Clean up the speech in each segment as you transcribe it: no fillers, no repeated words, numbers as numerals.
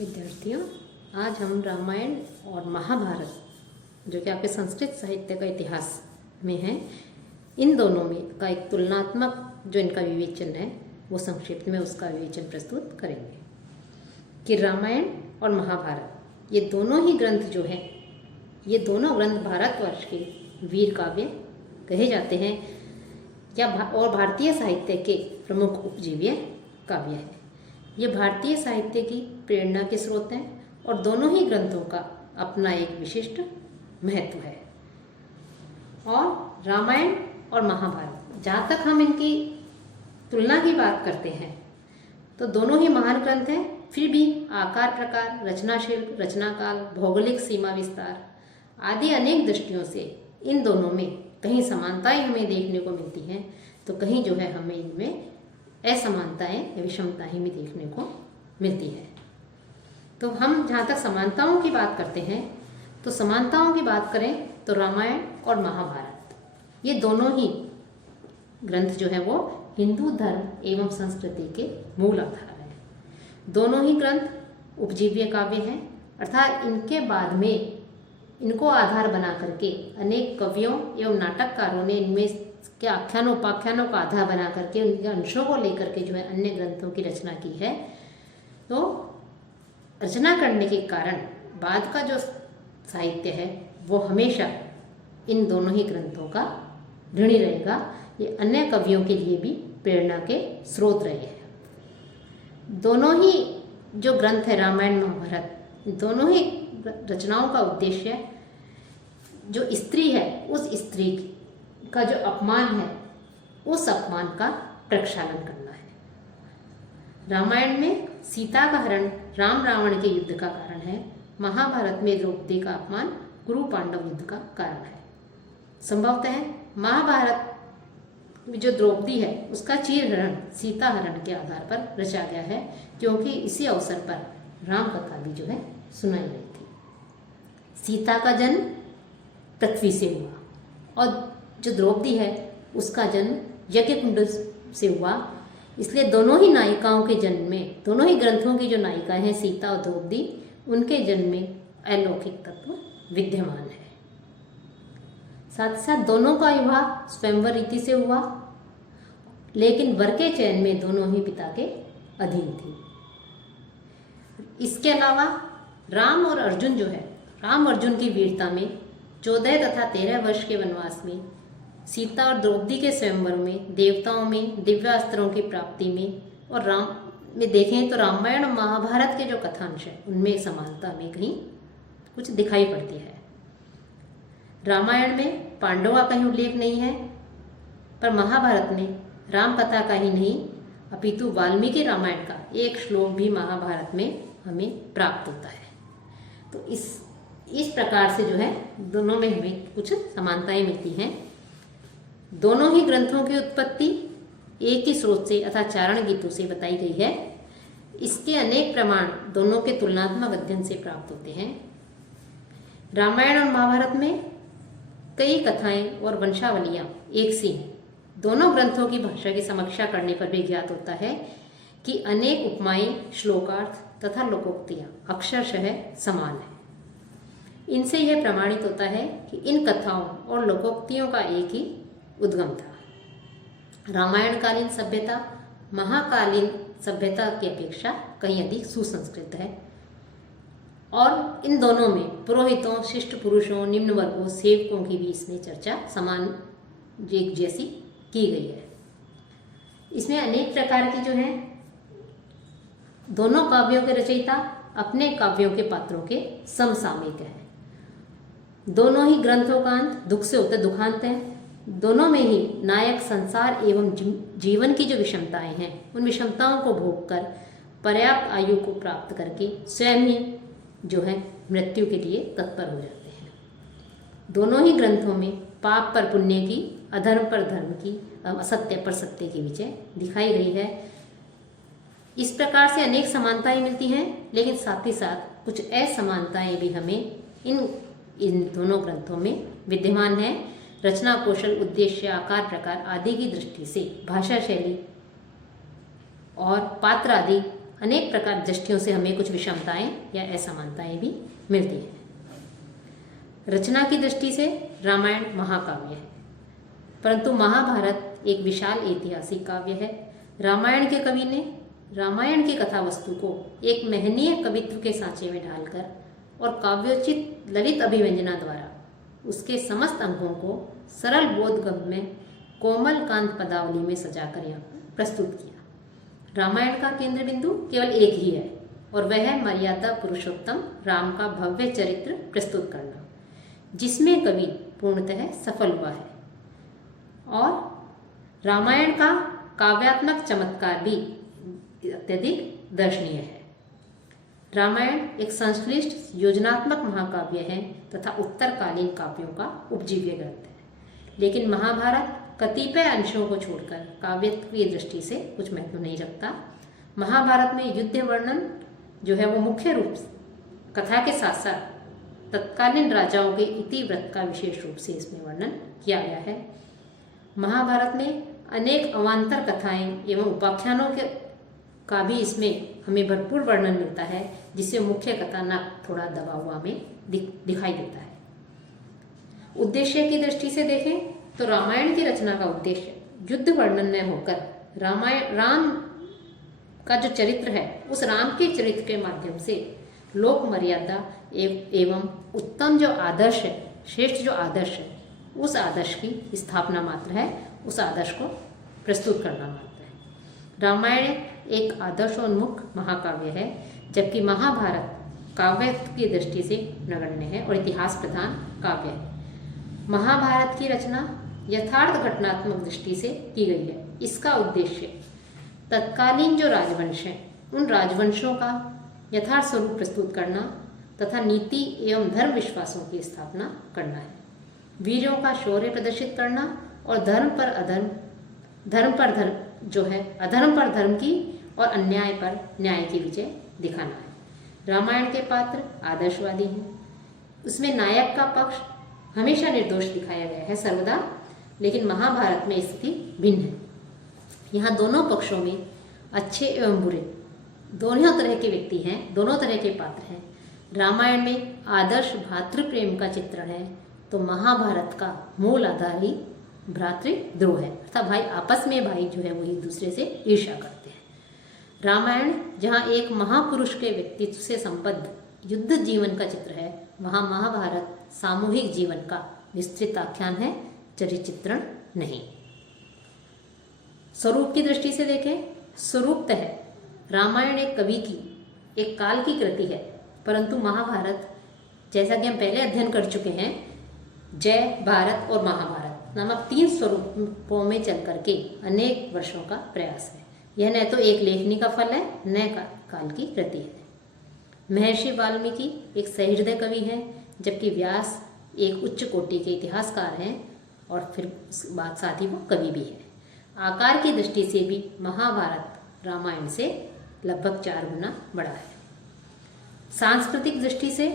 विद्यार्थियों, आज हम रामायण और महाभारत जो कि आपके संस्कृत साहित्य का इतिहास में है, इन दोनों में का एक तुलनात्मक जो इनका विवेचन है वो संक्षिप्त में उसका विवेचन प्रस्तुत करेंगे कि रामायण और महाभारत ये दोनों ही ग्रंथ जो हैं, ये दोनों ग्रंथ भारतवर्ष के वीर काव्य कहे जाते हैं या और भारतीय साहित्य के प्रमुख उपजीव्य काव्य हैं। ये भारतीय साहित्य की प्रेरणा के स्रोत हैं और दोनों ही ग्रंथों का अपना एक विशिष्ट महत्व है। और रामायण और महाभारत, जहाँ तक हम इनकी तुलना की बात करते हैं तो दोनों ही महान ग्रंथ हैं, फिर भी आकार प्रकार, रचना शिल्प, रचनाकाल, भौगोलिक सीमा विस्तार आदि अनेक दृष्टियों से इन दोनों में कहीं समानताएं हमें देखने को मिलती हैं तो कहीं जो है हमें इनमें असमानताएं या विषमताएं भी देखने को मिलती है। तो हम जहाँ तक समानताओं की बात करते हैं तो समानताओं की बात करें तो रामायण और महाभारत ये दोनों ही ग्रंथ जो है वो हिंदू धर्म एवं संस्कृति के मूल आधार हैं। दोनों ही ग्रंथ उपजीव्य काव्य हैं, अर्थात इनके बाद में इनको आधार बना करके अनेक कवियों एवं नाटककारों ने इनमें के आख्यानों उपाख्यानों का आधार बना करके उनके अंशों को लेकर के जो है अन्य ग्रंथों की रचना की है। तो रचना करने के कारण बाद का जो साहित्य है वो हमेशा इन दोनों ही ग्रंथों का ऋणी रहेगा। ये अन्य कवियों के लिए भी प्रेरणा के स्रोत रहे हैं। दोनों ही जो ग्रंथ है रामायण महाभारत, दोनों ही रचनाओं का उद्देश्य जो स्त्री है उस स्त्री का जो अपमान है उस अपमान का प्रक्षालन करना है। रामायण में सीता का हरण राम रावण के युद्ध का कारण है, महाभारत में द्रौपदी का अपमान कुरु पांडव युद्ध का कारण है। संभवतः महाभारत में जो द्रौपदी है उसका चीर हरण सीता हरण के आधार पर रचा गया है, क्योंकि इसी अवसर पर राम कथा भी जो है सुनाई गई थी। सीता का जन्म पृथ्वी से हुआ और जो द्रौपदी है उसका जन्म यज्ञ कुंड से हुआ। इसलिए दोनों ही नायिकाओं के जन्म में, दोनों ही ग्रंथों की जो नायिकाएं हैं सीता और द्रौपदी, उनके जन्म में अलौकिक तत्व विद्यमान है। साथ ही साथ दोनों का विवाह स्वयंवर रीति से हुआ, लेकिन वर के चयन में दोनों ही पिता के अधीन थी। इसके अलावा राम और अर्जुन जो है, राम अर्जुन की वीरता में 14 तथा 13 वर्ष के वनवास में, सीता और द्रौपदी के स्वयंवर में, देवताओं में, दिव्यास्त्रों की प्राप्ति में और राम में देखें तो रामायण और महाभारत के जो कथांश है उनमें समानता में कहीं कुछ दिखाई पड़ती है। रामायण में पांडवों का ही उल्लेख नहीं है, पर महाभारत में राम कथा का ही नहीं अपितु वाल्मीकि रामायण का एक श्लोक भी महाभारत में हमें प्राप्त होता है। तो इस प्रकार से जो है दोनों में हमें कुछ समानताएं मिलती हैं। दोनों ही ग्रंथों की उत्पत्ति एक ही स्रोत से अर्थात चारण गीतों से बताई गई है। इसके अनेक प्रमाण दोनों के तुलनात्मक अध्ययन से प्राप्त होते हैं। रामायण और महाभारत में कई कथाएं और वंशावलियां एक सी हैं। दोनों ग्रंथों की भाषा की समीक्षा करने पर भी ज्ञात होता है कि अनेक उपमाएं, श्लोकार्थ तथा लोकोक्तियां अक्षरशः समान हैं। इनसे यह प्रमाणित होता है कि इन कथाओं और लोकोक्तियों का एक ही उद्गम था। रामायणकालीन सभ्यता महाकालीन सभ्यता की अपेक्षा कहीं अधिक सुसंस्कृत है और इन दोनों में पुरोहितों, शिष्ट पुरुषों, निम्न वर्गों, सेवकों की भी इसमें चर्चा समान एक जैसी की गई है। इसमें अनेक प्रकार की जो है दोनों काव्यों के रचयिता अपने काव्यों के पात्रों के समसामयिक हैं। दोनों ही ग्रंथों का अंत दुख से होता दुखांत है। दोनों में ही नायक संसार एवं जीवन की जो विषमताएं हैं उन विषमताओं को भोग कर पर्याप्त आयु को प्राप्त करके स्वयं ही जो है मृत्यु के लिए तत्पर हो जाते हैं। दोनों ही ग्रंथों में पाप पर पुण्य की, अधर्म पर धर्म की, असत्य पर सत्य की विजय दिखाई गई है। इस प्रकार से अनेक समानताएं मिलती हैं, लेकिन साथ ही साथ कुछ असमानताएं भी हमें इन दोनों ग्रंथों में विद्यमान है। रचना कौशल, उद्देश्य, आकार प्रकार आदि की दृष्टि से, भाषा शैली और पात्र आदि अनेक प्रकार दृष्टियों से हमें कुछ विषमताएं या असमानताएं भी मिलती हैं। रचना की दृष्टि से रामायण महाकाव्य है, परंतु महाभारत एक विशाल ऐतिहासिक काव्य है। रामायण के कवि ने रामायण की कथा वस्तु को एक महनीय कवित्व के सांचे में ढालकर और काव्योचित ललित अभिव्यंजना द्वारा उसके समस्त अंगों को सरल बोधगम्य कोमल कांत पदावली में सजाकर यहाँ पर प्रस्तुत किया। रामायण का केंद्र बिंदु केवल एक ही है और वह है मर्यादा पुरुषोत्तम राम का भव्य चरित्र प्रस्तुत करना, जिसमें कवि पूर्णतः सफल हुआ है। और रामायण का काव्यात्मक चमत्कार भी अत्यधिक दर्शनीय है। रामायण एक संश्लिष्ट योजनात्मक महाकाव्य है तथा उत्तरकालीन काव्यों का उपजीव्य ग्रंथ है, लेकिन महाभारत कतिपय अंशों को छोड़कर काव्य की दृष्टि से कुछ महत्व नहीं रखता। महाभारत में युद्ध वर्णन जो है वो मुख्य रूप से कथा के साथ साथ तत्कालीन राजाओं के इतिवृत्त का विशेष रूप से इसमें वर्णन किया गया है। महाभारत में अनेक अवान्तर कथाएं एवं उपाख्यानों का भी इसमें हमें भरपूर वर्णन मिलता है, जिससे मुख्य कथानक थोड़ा दबा हुआ हमें दिखाई देता है। उद्देश्य की दृष्टि से देखें तो रामायण की रचना का उद्देश्य युद्ध वर्णन न होकर राम का जो चरित्र है उस राम के चरित्र के माध्यम से लोक मर्यादा एवं उत्तम जो आदर्श है, श्रेष्ठ जो आदर्श है, उस आदर्श की स्थापना मात्र है, उस आदर्श को प्रस्तुत करना मात्र है। रामायण एक आदर्शोन्मुख महाकाव्य है, जबकि महाभारत काव्य की दृष्टि से नगण्य है और इतिहास प्रधान काव्य है। महाभारत की रचना यथार्थ घटनात्मक दृष्टि से की गई है। इसका उद्देश्य तत्कालीन जो राजवंश हैं उन राजवंशों का यथार्थ स्वरूप प्रस्तुत करना तथा नीति एवं धर्म विश्वासों की स्थापना करना है। वीरों का शौर्य प्रदर्शित करना और धर्म पर धर्म की और अन्याय पर न्याय की विजय दिखाना है। रामायण के पात्र आदर्शवादी हैं, उसमें नायक का पक्ष हमेशा निर्दोष दिखाया गया है सर्वदा, लेकिन महाभारत में स्थिति भिन्न है। यहाँ दोनों पक्षों में अच्छे एवं बुरे दोनों तरह के व्यक्ति हैं, दोनों तरह के पात्र हैं। रामायण में आदर्श भातृप्रेम का चित्रण है, तो महाभारत का मूल आधार ही भ्रातृद्रोह है, अर्थात भाई आपस में भाई जो है वो एक दूसरे से ईर्ष्या करते हैं। रामायण जहाँ एक महापुरुष के व्यक्तित्व से संबद्ध युद्ध जीवन का चित्र है, वहाँ महाभारत सामूहिक जीवन का विस्तृत आख्यान है, चरित्र चित्रण नहीं। स्वरूप की दृष्टि से देखें, स्वरूपतः रामायण एक कवि की एक काल की कृति है, परंतु महाभारत जैसा कि हम पहले अध्ययन कर चुके हैं, जय भारत और महाभारत नामक 3 स्वरूपों में चल करके अनेक वर्षों का प्रयास है। यह न तो एक लेखनी का फल है, न काल की कृति है। महर्षि वाल्मीकि एक सहृदय कवि हैं, जबकि व्यास एक उच्च कोटि के इतिहासकार हैं और फिर बाद साथ ही वो कवि भी है। आकार की दृष्टि से भी महाभारत रामायण से लगभग 4 गुना बड़ा है। सांस्कृतिक दृष्टि से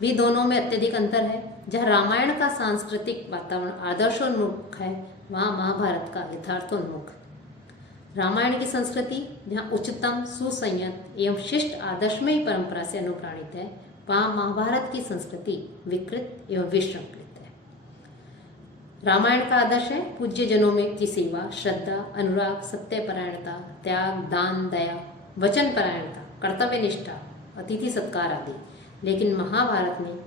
भी दोनों में अत्यधिक अंतर है। जहाँ रामायण का सांस्कृतिक वातावरण आदर्शोन्मुख है, वहाँ महाभारत का यथार्थोन्मुख। रामायण की संस्कृति जहाँ उच्चतम सुसंयत एवं शिष्ट आदर्शमयी परंपरा से अनुप्राणित है, वहाँ महाभारत की संस्कृति विकृत एवं विश्रंखलित है। रामायण का आदर्श है पूज्य जनों में की सेवा, श्रद्धा, अनुराग, सत्यपरायणता, त्याग, दान, दया, वचन परायणता, कर्तव्य निष्ठा, अतिथि सत्कार आदि। लेकिन महाभारत में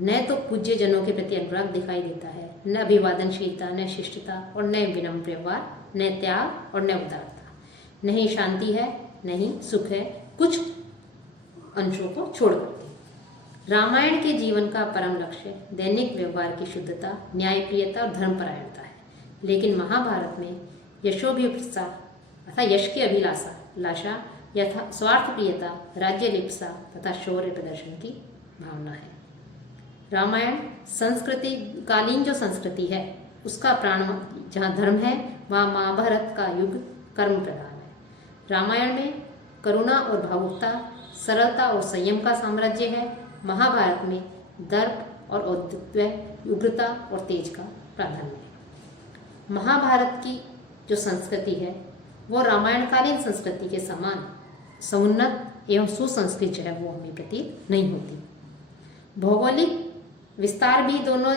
न तो पूज्य जनों के प्रति अनुराग दिखाई देता है, न अभिवादनशीलता, न शिष्टता और न विनम्र व्यवहार, न त्याग और न उदारता। नहीं शांति है, नहीं सुख है, कुछ अंशों को छोड़कर। रामायण के जीवन का परम लक्ष्य दैनिक व्यवहार की शुद्धता, न्यायप्रियता और धर्मपरायणता है, लेकिन महाभारत में यशोभिप्सा अर्थात यश की अभिलाषा यथा स्वार्थ प्रियता, राज्य लिप्सा तथा शौर्य प्रदर्शन की भावना है। रामायण संस्कृति कालीन जो संस्कृति है उसका प्राण जहाँ धर्म है, वहाँ महाभारत का युग कर्म प्रधान है। रामायण में करुणा और भावुकता, सरलता और संयम का साम्राज्य है। महाभारत में दर्प और औद्धित्य, उग्रता और तेज का प्राधान्य है। महाभारत की जो संस्कृति है वो रामायणकालीन संस्कृति के समान समुन्नत एवं सुसंस्कृत जो है वो हमें प्रतीत नहीं होती। भौगोलिक विस्तार भी दोनों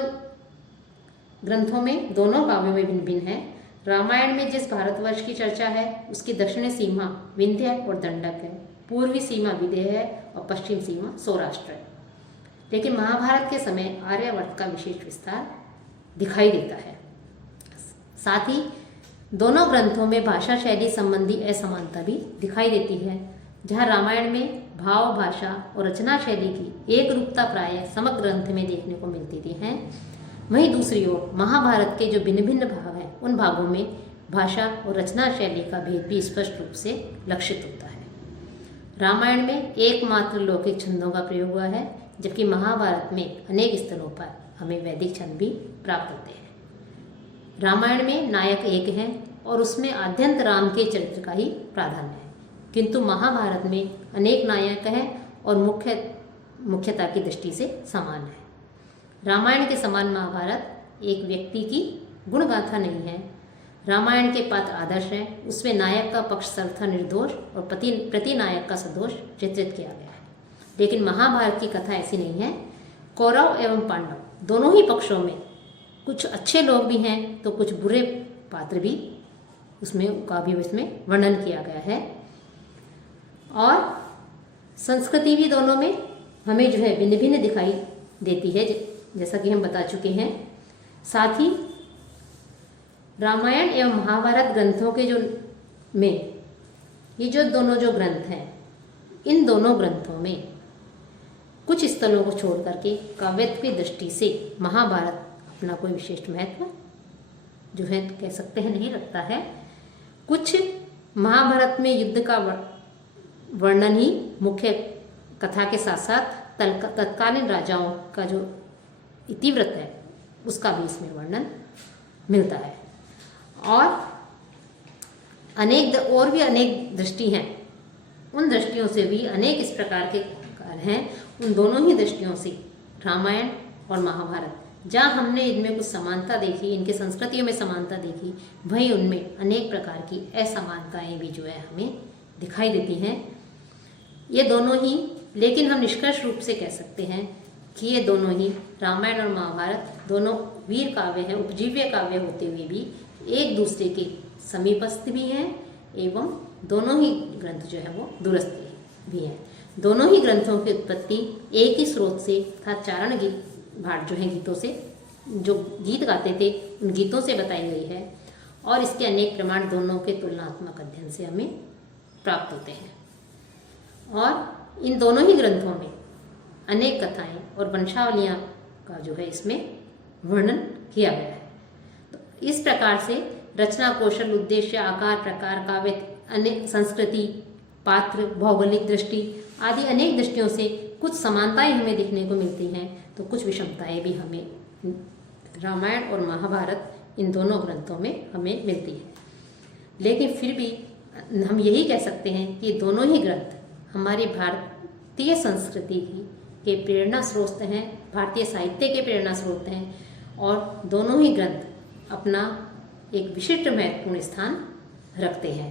ग्रंथों में, दोनों काव्यों में भिन्न भिन्न है। रामायण में जिस भारतवर्ष की चर्चा है उसकी दक्षिणी सीमा विंध्य और दंडक है, पूर्वी सीमा विदेह है और पश्चिम सीमा सौराष्ट्र है। लेकिन महाभारत के समय आर्यावर्त का विशेष विस्तार दिखाई देता है। साथ ही दोनों ग्रंथों में भाषा शैली संबंधी असमानता भी दिखाई देती है। जहाँ रामायण में भाव, भाषा और रचना शैली की एक रूपता प्राय समग्र ग्रंथ में देखने को मिलती थी है, वहीं दूसरी ओर महाभारत के जो भिन्न भिन्न भाग हैं उन भागों में भाषा और रचना शैली का भेद भी स्पष्ट रूप से लक्षित होता है। रामायण में एकमात्र लौकिक छंदों का प्रयोग हुआ है, जबकि महाभारत में अनेक स्थलों पर हमें वैदिक छंद भी प्राप्त होते हैं। रामायण में नायक एक है और उसमें आद्यंत राम के चरित्र का ही प्राधान्य है, किंतु महाभारत में अनेक नायक हैं और मुख्यता की दृष्टि से समान है। रामायण के समान महाभारत एक व्यक्ति की गुणगाथा नहीं है। रामायण के पात्र आदर्श हैं, उसमें नायक का पक्ष सर्वथा निर्दोष और प्रतिनायक का सदोष चित्रित किया गया है। लेकिन महाभारत की कथा ऐसी नहीं है। कौरव एवं पांडव दोनों ही पक्षों में कुछ अच्छे लोग भी हैं तो कुछ बुरे पात्र भी उसमें वर्णन किया गया है। और संस्कृति भी दोनों में हमें जो है भिन्न भिन्न दिखाई देती है, जैसा कि हम बता चुके हैं। साथ ही रामायण एवं महाभारत ग्रंथों के ये जो दोनों ग्रंथ हैं, इन दोनों ग्रंथों में कुछ स्थलों को छोड़ करके काव्यत्व की दृष्टि से महाभारत अपना कोई विशेष महत्व जो है कह सकते हैं नहीं रखता है। कुछ महाभारत में युद्ध का वर्णन ही मुख्य कथा के साथ साथ तत्कालीन राजाओं का जो इतिवृत्त है उसका भी इसमें वर्णन मिलता है। और भी अनेक दृष्टि हैं, उन दृष्टियों से भी अनेक इस प्रकार के कार्य हैं। उन दोनों ही दृष्टियों से रामायण और महाभारत, जहाँ हमने इनमें कुछ समानता देखी, इनके संस्कृतियों में समानता देखी, वहीं उनमें अनेक प्रकार की असमानताएं भी जो है हमें दिखाई देती हैं। ये दोनों ही, लेकिन हम निष्कर्ष रूप से कह सकते हैं कि ये दोनों ही रामायण और महाभारत दोनों वीर काव्य हैं, उपजीव्य काव्य होते हुए भी एक दूसरे के समीपस्थ भी हैं एवं दोनों ही ग्रंथ जो है वो दूरस्थ भी हैं। दोनों ही ग्रंथों की उत्पत्ति एक ही स्रोत से अर्थात चारण गीत भाट जो है गीतों से, जो गीत गाते थे उन गीतों से बताई गई है और इसके अनेक प्रमाण दोनों के तुलनात्मक अध्ययन से हमें प्राप्त होते हैं। और इन दोनों ही ग्रंथों में अनेक कथाएं और वंशावलियाँ का जो है इसमें वर्णन किया गया है। तो इस प्रकार से रचना कौशल, उद्देश्य, आकार, प्रकार, काव्य, अनेक संस्कृति, पात्र, भौगोलिक दृष्टि आदि अनेक दृष्टियों से कुछ समानताएं हमें देखने को मिलती हैं, तो कुछ विषमताएं भी हमें रामायण और महाभारत इन दोनों ग्रंथों में हमें मिलती है। लेकिन फिर भी हम यही कह सकते हैं कि दोनों ही ग्रंथ हमारी भारतीय संस्कृति के प्रेरणा स्रोत हैं, भारतीय साहित्य के प्रेरणा स्रोत हैं और दोनों ही ग्रंथ अपना एक विशिष्ट महत्वपूर्ण स्थान रखते हैं।